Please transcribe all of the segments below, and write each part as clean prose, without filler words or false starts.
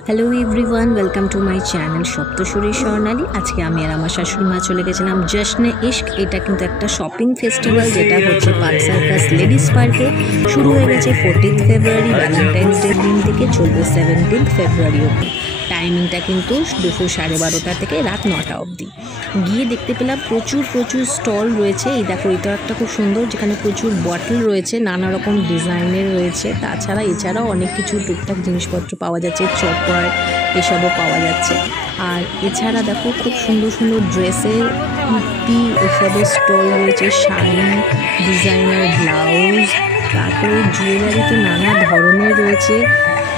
Hello everyone, welcome to my channel Saptaswari Swarnali. আজকে আমি আর আমার শাশুড়ি মা চলে গেছিলাম জশ্নে ইশক। এটা কিন্তু একটা শপিং ফেস্টিভ্যাল, যেটা হচ্ছে পার্ক সার্কাস লেডিস পার্কে। শুরু হয়ে গেছে 14 ফেব্রুয়ারি ভ্যালেন্টাইন্স ডে দিন থেকে, চলবে 17 ফেব্রুয়ারি অবধি। টাইমিংটা কিন্তু দুপুর 12:30 থেকে রাত 9টা অবধি। গিয়ে দেখতে পেলাম প্রচুর স্টল রয়েছে। এই দেখো, এটা একটা খুব সুন্দর, যেখানে প্রচুর বটল রয়েছে, নানা রকম ডিজাইনের রয়েছে। এছাড়াও অনেক কিছু টুকটাক জিনিসপত্র পাওয়া যাচ্ছে, চপার এসবও পাওয়া যাচ্ছে। আর এছাড়া দেখো, খুব সুন্দর ড্রেসের কুর্তি এসবের স্টল রয়েছে, শাড়ি, ডিজাইনার ব্লাউজ, তারপরে জুয়েলারিতে নানা ধরনের রয়েছে,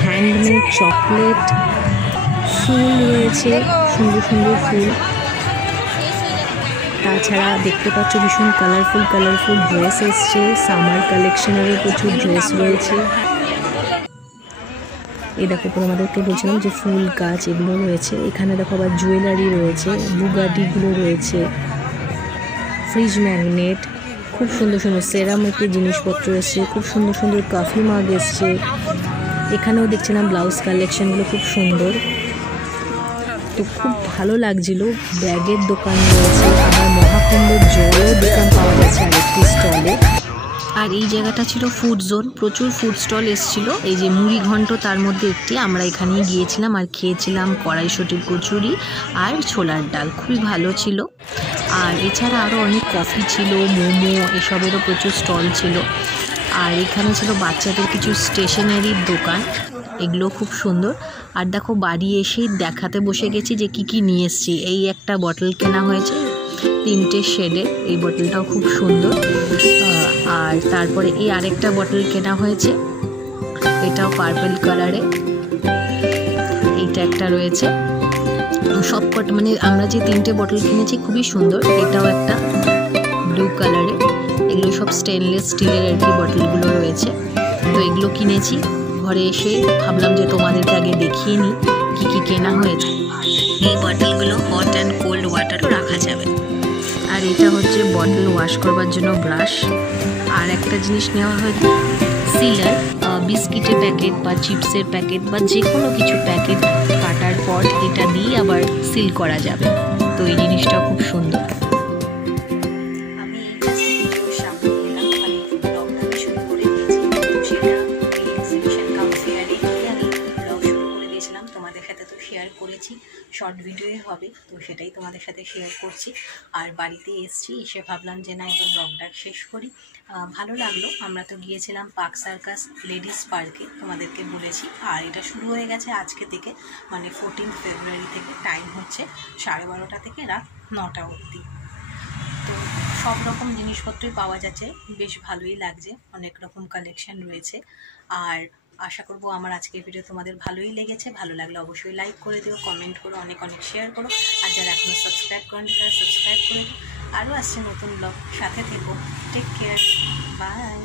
হ্যান্ডমেড চকলেট, ফুল রয়েছে, সুন্দর ফুল। তাছাড়া দেখতে পাচ্ছ ভীষণ কালারফুল ড্রেস এসছে, সামার কালেকশনেরও প্রচুর ড্রেস রয়েছে। এই দেখো, তোমাদেরকে বলছিলাম যে ফুল গাছ এগুলো রয়েছে। এখানে দেখো আবার জুয়েলারি রয়েছে, বুগাটিগুলো রয়েছে, ফ্রিজ ম্যাগনেট, খুব সুন্দর সেরামিকের জিনিসপত্র এসছে, খুব সুন্দর কফি মাগ এসছে। এখানেও দেখছিলাম ব্লাউজ কালেকশনগুলো খুব সুন্দর, তো খুব ভালো লাগছিল। ব্যাগের দোকান রয়েছে, আবার মহাকুম্ভের জলের দোকান পাওয়া যাচ্ছে আরেকটি স্টলে। আর এই জায়গাটা ছিল ফুড জোন, প্রচুর ফুড স্টল এসেছিলো। এই যে মুড়ি ঘন্ট তার মধ্যে একটি, আমরা এখানেই গিয়েছিলাম আর খেয়েছিলাম কড়াইশুঁটির কচুরি আর ছোলার ডাল, খুবই ভালো ছিল। আর এছাড়া আরও অনেক কফি ছিল, মোমো এসবেরও প্রচুর স্টল ছিল। আর এখানে ছিল বাচ্চাদের কিছু স্টেশনারির দোকান, এগুলো খুব সুন্দর। আর দেখো, বাড়ি এসেই দেখাতে বসে গেছি যে কি নিয়ে এসেছি। এই একটা বটল কেনা হয়েছে 3টে শেডের, এই বটলটাও খুব সুন্দর। আর তারপরে এই আরেকটা বটল কেনা হয়েছে, এটাও পার্পল কালারে, এইটা একটা রয়েছে। সবকটা মানে আমরা যে 3টে বটল কিনেছি খুবই সুন্দর। এটাও একটা ব্লু কালারে, এগুলো সব স্টেনলেস স্টিলের আর কি বটলগুলো রয়েছে। তো এগুলো কিনেছি। ঘরে এসে ভাবলাম যে তোমাদেরকে আগে দেখিয়ে নিই কি কেনা হয়েছে। এই বটলগুলো হট অ্যান্ড কোল্ড ওয়াটারও রাখা যাবে। আর এটা হচ্ছে বটল ওয়াশ করবার জন্য ব্রাশ। আর একটা জিনিস নেওয়া হয়েছে সিলার, বিস্কিটের প্যাকেট বা চিপসের প্যাকেট বা যে কোনো কিছু প্যাকেট কাটার পর এটা দিয়ে আবার সিল করা যাবে। তো এই জিনিসটা খুব সুন্দর। শেয়ার করেছি, শর্ট ভিডিওই হবে, তো সেটাই তোমাদের সাথে শেয়ার করছি। আর বাড়িতে এসে ভাবলাম যে না, এবার ব্লগটা শেষ করি। ভালো লাগলো। আমরা তো গিয়েছিলাম পার্ক সার্কাস লেডিস পার্কে, তোমাদেরকে বলেছি। আর এটা শুরু হয়ে গেছে আজকে থেকে, মানে 14 ফেব্রুয়ারি থেকে। টাইম হচ্ছে 12:30 থেকে রাত 9টা অবধি। তো সব রকম জিনিসপত্রই পাওয়া যাচ্ছে, বেশ ভালোই লাগছে, অনেক রকম কালেকশন রয়েছে। আর আশা করবো আমার আজকের ভিডিও তোমাদের ভালোই লেগেছে। ভালো লাগলে অবশ্যই লাইক করে দিও, কমেন্ট করো, অনেক শেয়ার করো। আর যারা এখনও সাবস্ক্রাইব করেনি তারা সাবস্ক্রাইব করে দিও। আরও আসছে নতুন ব্লগ, সাথে থেকো। Take care, by.